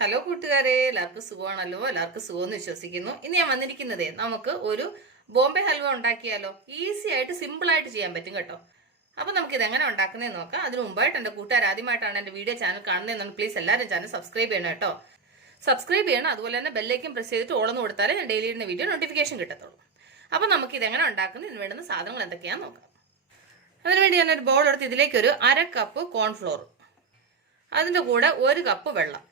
Hello കൂട്ടുകാരെ, എല്ലാവർക്കും സുഖമാണല്ലോ? എല്ലാവർക്കും സുഖമെന്ന് വിശ്വസിക്കുന്നു. ഇനി ഞാൻ വന്നിരിക്കുന്നതേ നമുക്ക് ഒരു ബോംബെ ഹൽവ ഉണ്ടാക്കിയാലോ. ഈസി ആയിട്ട് സിമ്പിൾ ആയിട്ട് ചെയ്യാൻ പറ്റും കേട്ടോ. അപ്പൊ നമുക്ക് ഇത് എങ്ങനെ ഉണ്ടാക്കുന്നതെന്ന് നോക്കാം. അതിന് മുമ്പായിട്ട് എന്റെ കൂട്ടുകാർ ആദ്യമായിട്ടാണ് എന്റെ വീഡിയോ ചാനൽ കാണുന്നതെന്ന് പ്ലീസ് എല്ലാവരും ചാനൽ സബ്സ്ക്രൈബ് ചെയ്യണം കേട്ടോ. സബ്സ്ക്രൈബ് ചെയ്യണം, അതുപോലെ തന്നെ ബെല്ലേക്കും പ്രസ് ചെയ്തിട്ട് ഓളന്ന് കൊടുത്താലേ ഞാൻ ഡെയിലി ഇടുന്ന വീഡിയോ നോട്ടിഫിക്കേഷൻ കിട്ടത്തുള്ളൂ. അപ്പൊ നമുക്ക് ഇത് എങ്ങനെ ഉണ്ടാക്കുന്നത്, ഇതിന് വേണ്ടുന്ന സാധനങ്ങൾ എന്തൊക്കെയാണെന്ന് നോക്കാം. അതിനുവേണ്ടി ഞാനൊരു ബൗൾ എടുത്ത് ഇതിലേക്ക് ഒരു 1/2 കപ്പ് കോൺഫ്ലോർ, അതിന്റെ കൂടെ 1 കപ്പ് വെള്ളം,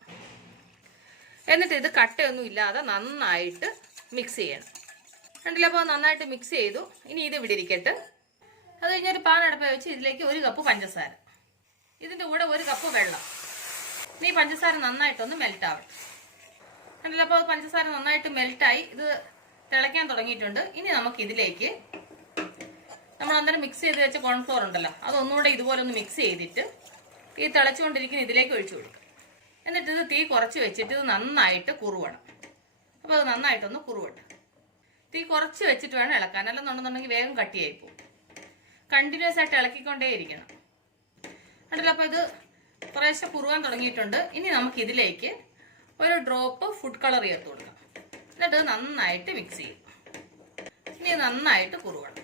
എന്നിട്ട് ഇത് കട്ടയൊന്നും ഇല്ലാതെ നന്നായിട്ട് മിക്സ് ചെയ്യണം. കണ്ടില്ല? അപ്പോൾ നന്നായിട്ട് മിക്സ് ചെയ്തു. ഇനി ഇത് ഇവിടെ ഇരിക്കട്ടെ. അത് കഴിഞ്ഞൊരു പാൻ അടുപ്പ് വെച്ച് ഇതിലേക്ക് 1 കപ്പ് പഞ്ചസാര, ഇതിൻ്റെ കൂടെ 1 കപ്പ് വെള്ളം. ഇനി പഞ്ചസാര നന്നായിട്ടൊന്ന് മെൽറ്റ് ആവണം. കണ്ടില്ല? അപ്പോൾ പഞ്ചസാര നന്നായിട്ട് മെൽറ്റായി ഇത് തിളയ്ക്കാൻ തുടങ്ങിയിട്ടുണ്ട്. ഇനി നമുക്ക് ഇതിലേക്ക് നമ്മൾ അന്നേരം മിക്സ് ചെയ്ത് വെച്ച കോൺഫ്ലോർ ഉണ്ടല്ലോ, അതൊന്നുകൂടെ ഇതുപോലെ ഒന്ന് മിക്സ് ചെയ്തിട്ട് ഈ തിളച്ചുകൊണ്ടിരിക്കുന്ന ഇതിലേക്ക് ഒഴിച്ചു കൊടുക്കും. എന്നിട്ട് ഇത് തീ കുറച്ച് വെച്ചിട്ട് ഇത് നന്നായിട്ട് കുറുവണം. അപ്പോൾ അത് നന്നായിട്ടൊന്ന് കുറുവട്ടെ. തീ കുറച്ച് വെച്ചിട്ട് വേണം ഇളക്കാൻ, അല്ലെന്നുണ്ടെന്നുണ്ടെങ്കിൽ വേഗം കട്ടിയായി പോകും. കണ്ടിന്യൂസ് ആയിട്ട് ഇളക്കിക്കൊണ്ടേ ഇരിക്കണം. കണ്ടില്ല? അപ്പോൾ ഇത് കുറേശ്ശെ കുറുവാൻ തുടങ്ങിയിട്ടുണ്ട്. ഇനി നമുക്ക് ഇതിലേക്ക് ഒരു ഡ്രോപ്പ് ഫുഡ് കളർ ചേർത്ത് കൊടുക്കാം. എന്നിട്ട് നന്നായിട്ട് മിക്സ് ചെയ്യും. ഇനി നന്നായിട്ട് കുറുവണം.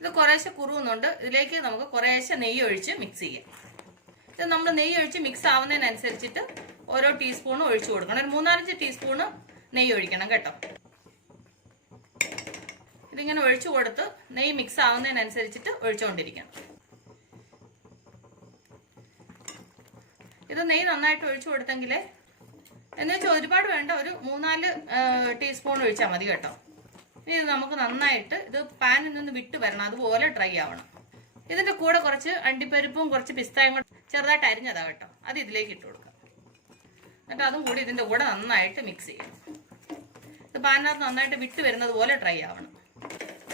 ഇത് കുറേശ്ശെ കുറുവുന്നുണ്ട്. ഇതിലേക്ക് നമുക്ക് കുറേശ്ശെ നെയ്യ് ഒഴിച്ച് മിക്സ് ചെയ്യാം. ഇത് നമ്മൾ നെയ്യ് ഒഴിച്ച് മിക്സ് ആവുന്നതിനനുസരിച്ചിട്ട് ഓരോ ടീസ്പൂണും ഒഴിച്ചു കൊടുക്കണം. ഒരു 3-4 ടീസ്പൂണ് നെയ്യ് ഒഴിക്കണം കേട്ടോ. ഇതിങ്ങനെ ഒഴിച്ചു കൊടുത്ത് നെയ്യ് മിക്സ് ആവുന്നതിനനുസരിച്ചിട്ട് ഒഴിച്ചുകൊണ്ടിരിക്കണം. ഇത് നെയ്യ് നന്നായിട്ട് ഒഴിച്ചു കൊടുത്തെങ്കിലേ, എന്ന് വെച്ചാൽ ഒരുപാട് വേണ്ട, ഒരു 3-4 ടീസ്പൂൺ ഒഴിച്ചാൽ മതി കേട്ടോ. ഇനി ഇത് നമുക്ക് നന്നായിട്ട് ഇത് പാനിൽ നിന്ന് വിട്ട് വരണം, അതുപോലെ ഡ്രൈ ആവണം. ഇതിന്റെ കൂടെ കുറച്ച് അണ്ടിപ്പരിപ്പും കുറച്ച് പിസ്തായും കൂടെ ചെറുതായിട്ട് അരിഞ്ഞതാ കേട്ടോ, അത് ഇതിലേക്ക് ഇട്ട് കൊടുക്കാം. എന്നിട്ട് അതും കൂടി ഇതിന്റെ കൂടെ നന്നായിട്ട് മിക്സ് ചെയ്യണം. ഇത് പാനിനകത്ത് നന്നായിട്ട് വിട്ട് വരുന്നത് പോലെ ഡ്രൈ ആവണം.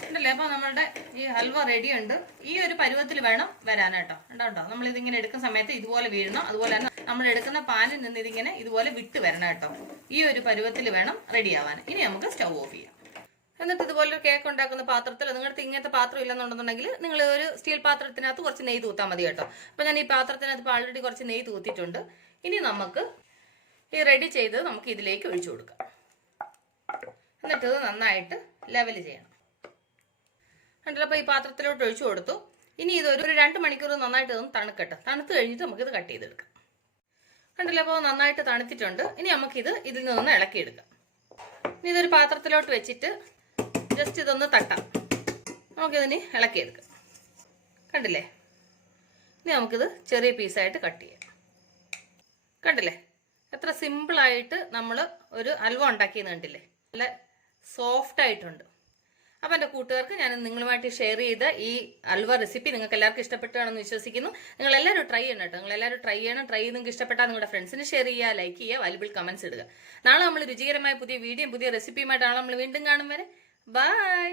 ഉണ്ടല്ലേ? അപ്പോൾ നമ്മളുടെ ഈ ഹൽവ റെഡി ഉണ്ട്. ഈ ഒരു പരുവത്തിൽ വേണം വരാനാട്ടോ. ഉണ്ടോ? നമ്മളിതിങ്ങനെ എടുക്കുന്ന സമയത്ത് ഇതുപോലെ വീഴണം. അതുപോലെ തന്നെ നമ്മൾ എടുക്കുന്ന പാനിൽ നിന്ന് ഇതിങ്ങനെ ഇതുപോലെ വിട്ട് വരണം കേട്ടോ. ഈ ഒരു പരുവത്തിൽ വേണം റെഡി ആവാൻ. ഇനി നമുക്ക് സ്റ്റൗ ഓഫ് ചെയ്യാം. എന്നിട്ട് ഇതുപോലെ ഒരു കേക്ക് ഉണ്ടാക്കുന്ന പാത്രത്തിൽ, നിങ്ങളുടെ ഇങ്ങനത്തെ പാത്രം ഇല്ലെന്നുണ്ടെന്നുണ്ടെങ്കിൽ നിങ്ങൾ ഒരു സ്റ്റീൽ പാത്രത്തിനകത്ത് കുറച്ച് നെയ്യ് തൂത്താൽ മതി കേട്ടോ. അപ്പോൾ ഞാൻ ഈ പാത്രത്തിനകത്ത് ഇപ്പോൾ ഓൾറെഡി കുറച്ച് നെയ്യ് തൂത്തിട്ടുണ്ട്. ഇനി നമുക്ക് ഈ റെഡി ചെയ്ത് നമുക്ക് ഇതിലേക്ക് ഒഴിച്ചു കൊടുക്കാം. എന്നിട്ട് ഇത് നന്നായിട്ട് ലെവൽ ചെയ്യണം. കണ്ടല്ലോ? അപ്പോൾ ഈ പാത്രത്തിലോട്ട് ഒഴിച്ചു കൊടുത്തു. ഇനി ഇതൊരു 2 മണിക്കൂർ നന്നായിട്ട് ഇതൊന്ന് തണുക്കട്ടെ. തണുത്ത് കഴിഞ്ഞിട്ട് നമുക്കിത് കട്ട് ചെയ്തെടുക്കാം. കണ്ടല്ലോ? അപ്പോൾ നന്നായിട്ട് തണുത്തിട്ടുണ്ട്. ഇനി നമുക്കിത് ഇതിൽ നിന്നൊന്ന് ഇളക്കിയെടുക്കാം. ഇനി ഇതൊരു പാത്രത്തിലോട്ട് വെച്ചിട്ട് ജസ്റ്റ് ഇതൊന്ന് തട്ടാം. നമുക്കിതിന് ഇളക്കിയെടുക്കാം. കണ്ടില്ലേ? ഇനി നമുക്കിത് ചെറിയ പീസായിട്ട് കട്ട് ചെയ്യാം. കണ്ടില്ലേ? എത്ര സിമ്പിളായിട്ട് നമ്മൾ ഒരു ഹൽവ ഉണ്ടാക്കിയെന്ന് കണ്ടില്ലേ? നല്ല സോഫ്റ്റ് ആയിട്ടുണ്ട്. അപ്പം എൻ്റെ കൂട്ടുകാർക്ക് ഞാൻ നിങ്ങളുമായിട്ട് ഷെയർ ചെയ്ത ഈ ഹൽവ റെസിപ്പി നിങ്ങൾക്ക് എല്ലാവർക്കും ഇഷ്ടപ്പെട്ടാണെന്ന് വിശ്വസിക്കുന്നു. നിങ്ങളെല്ലാവരും ട്രൈ ചെയ്യണം കേട്ടോ. നിങ്ങളെല്ലാവരും ട്രൈ ചെയ്യണം. ട്രൈ ചെയ്ത് നിങ്ങൾക്ക് ഇഷ്ടപ്പെട്ടാൽ നിങ്ങളുടെ ഫ്രണ്ട്സിന് ഷെയർ ചെയ്യുക, ലൈക്ക് ചെയ്യുക, വാല്യുബിൾ കമൻസ് ഇടുക. നാളെ നമ്മൾ രുചികരമായ പുതിയ വീഡിയോയും പുതിയ റെസിപ്പിയുമായിട്ടാണ് നമ്മൾ വീണ്ടും കാണും വരെ. ബൈ.